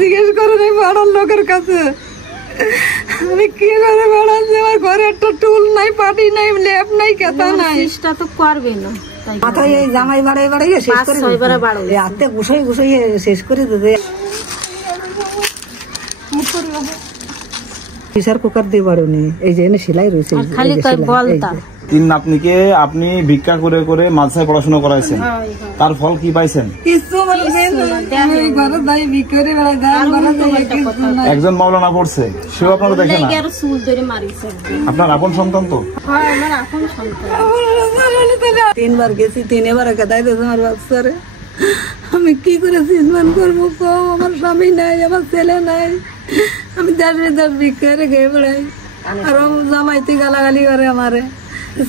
জিজ্ঞেস করে নেই পাড়ার লোকের কাছে আমি কি করে বেড়াচ্ছি, আমার ঘরে একটা টুল নাই, পাটি নাই, লেপ নাই, কেতা নাই। চেষ্টা তো করবে না, মাথায় এই জামাই বাড়াই বাড়াইয়ে শেষ করে দিতে, হাতে ঘুষাই ঘুষাইয়ে শেষ করে দিতে। প্রেসার কুকার দিয়ে বাড়ুনি, এই যে এনে সেলাই রয়েছে। খালি বলতা তিন নাতনিকে আপনি ভিক্ষা করে করে মাদ্রাসায় পড়াশোনা করাইছেন, তার ফল কি পাইছেন? একজন মাওলানা পড়ছে, সেও আপনারা দেখেন না? আপনার আপন সন্তান তো? তিনবার গেছি, তিনবার কেদাই দিয়েছে আমার বাচ্চারে। আমি কি করে সিজমান করবো? আমার স্বামী নাই, আমার ছেলে নাই, আমি দেশ বিদেশ ভিক্ষা রেখে বেড়াই। আর জামাইতে গালাগালি করে আমারে,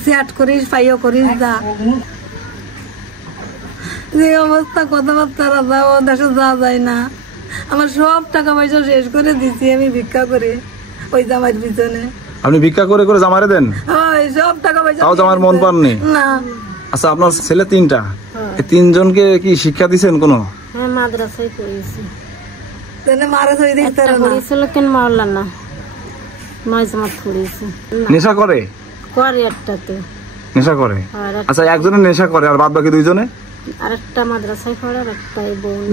চ্যাট করিস, পাইও করিস, যা যে অবস্থা, কথাবার্তা যাও দেশে যাওয়া যায় না। আমার সব টাকা পয়সা শেষ করে দিচ্ছি আমি ভিক্ষা করে ওই জামাইয়ের পিছনে। আপনি ভিক্ষা করে করে জামারে দেন? সব টাকা পয়সা তাও জামার মন পাননি না। আচ্ছা, আপনার ছেলে তিনটা, এই তিনজনকে কি শিক্ষা দিচ্ছেন কোনো? হ্যাঁ, মাদ্রাসায় পড়েছি। নেশা করে? নেশা করে। আচ্ছা, একজনে নেশা করে, আর বাদ বাকি দুইজনে? আরেকটা মাদ্রাসায় পড়ে, আর একটা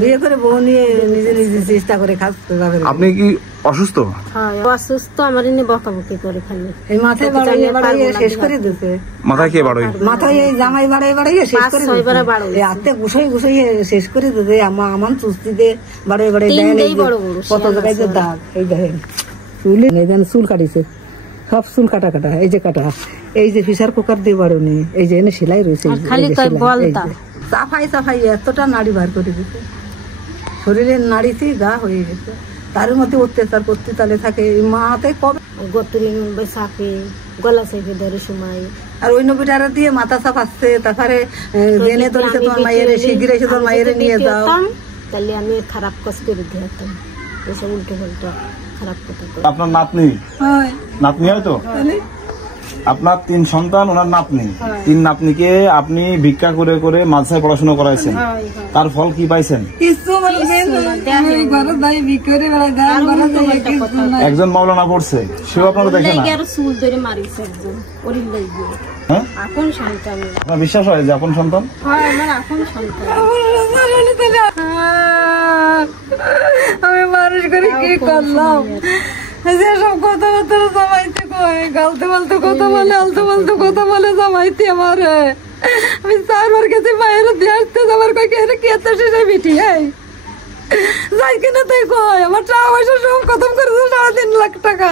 বিয়ে করে বউ নিয়ে নিজে নিজে চেষ্টা করে খাচ্ছে। আপনি কি অসুস্থ? হ্যাঁ, অসুস্থ। আমার এনে বকাবকি করে খালি, এই মাথায় বাড়াইয়ে বাড়াইয়ে শেষ করে দিতে। মাথায় কে বাড়াই? মাথায় এই জামাই বাড়াই বাড়াইয়ে শেষ করে দিতে, হাতে ঘুষাই ঘুষাইয়ে শেষ করে দিতে। আমার চুস্তিতে বাড়াই বাড়াই দেন, কত জায়গায় যে দাগ। এই দেখেন চুলে দেন, চুল কাটিছে, সব চুল কাটা কাটা, এই যে কাটা, এই যে প্রেসার কুকার দিয়ে বাড়ুনি, এই যে এনে সেলাই রয়েছে। চাফাই চাফাই এতটা নাড়ি বার করে দিতে, শরীরের নাড়িতেই গা হয়ে গেছে। তার মধ্যে অত্যাচার করতে তালে থাকে। মাথায় কবে চাপে গলা চেপে ধরে সময়, আর ওই নবীটারা দিয়ে মাথা চাপাচ্ছে। তারপরে জেনে ধরেছে তোমার মায়ের, শিগগির এসে তোমার মায়ের নিয়ে যাও। তাহলে আমি খারাপ কাজ করে দিতাম, এসব উল্টো পাল্টা খারাপ কথা। আপনার নাতনি? নাতনি হয় তো? আপনার তিন সন্তান, ওনার নাতনি। তিন নাতনিকে আপনি ভিক্ষা করে করে মাদ্রাসায় পড়াশোনা করাইছেন, তার ফল কি পাইছেন? একজন মাওলানা পড়ছে, সেও আপনারা দেখেন না? হ্যাঁ, আপনার বিশ্বাস হয় যে আপন সন্তান? আমি মানুষ করে কি করলাম? যেসব কথাবার্তা জামাইতে কয়, গালতে মালতে কথা বলে, আলতে মালতে কথা বলে জামাইতে আমার। আমি 4 বার গেছি মায়ের দিয়ে আসতে, আমার কয় কে তো শেষে বিটি যাই কিনা তাই কয়। আমার টাকা পয়সা সব খতম করেছে, 3.5 লাখ টাকা।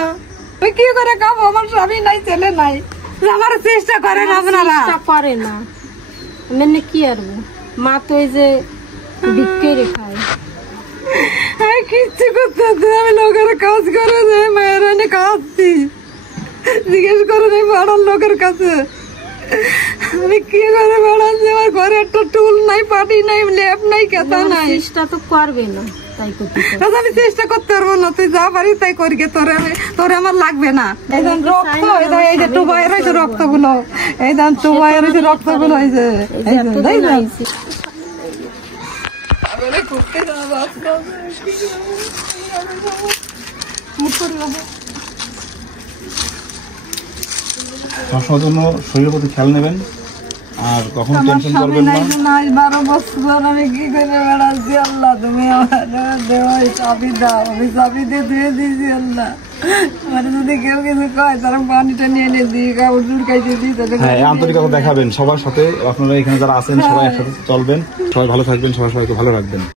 আমি কি করে খাবো? আমার স্বামী নাই, ছেলে নাই। আমার চেষ্টা করেন আপনারা? করে না, মানে কি আর মা তো ওই যে ভিক্ষে রেখায় কিচ্ছু করতে, আমি লোকের কাজ করে মায়ের এনে খাচ্ছি। জিজ্ঞেস করে নেই পাড়ার লোকের কাছে আমি কি করে বেড়াচ্ছি, আমার ঘরে একটা টুল নাই, পাটি নাই, লেপ নাই, কেতা নাই। চেষ্টা তো করবে না, তাই করতে আমি চেষ্টা করতে পারবো না। তুই যা পারি তাই করি, তোরে আমার লাগবে না। এই যে রক্ত, এই যে টুবাই রয়েছে রক্ত গুলো, এই যে টুবাই রয়েছে রক্ত গুলো, এই যে সবসময় জন্য শরীরের প্রতি খেয়াল নেবেন, আর কখনো টেনশন করবেন না। 12 বছর আমি কি করে বেড়াচ্ছি, আল্লাহ তুমি আমার চাবি দাও। আমি চাবি দিয়ে ধুয়ে দিয়েছি। আল্লাহ মানে যদি কেউ কিছু কয়, তারা পানিটা নিয়ে নিয়ে দিই, কাপড় চুরকাইতে দিই। হ্যাঁ, আন্তরিকতা দেখাবেন সবার সাথে। আপনারা এখানে যারা আছেন সবাই একসাথে চলবেন, সবাই ভালো থাকবেন, সবাইকে ভালো রাখবেন।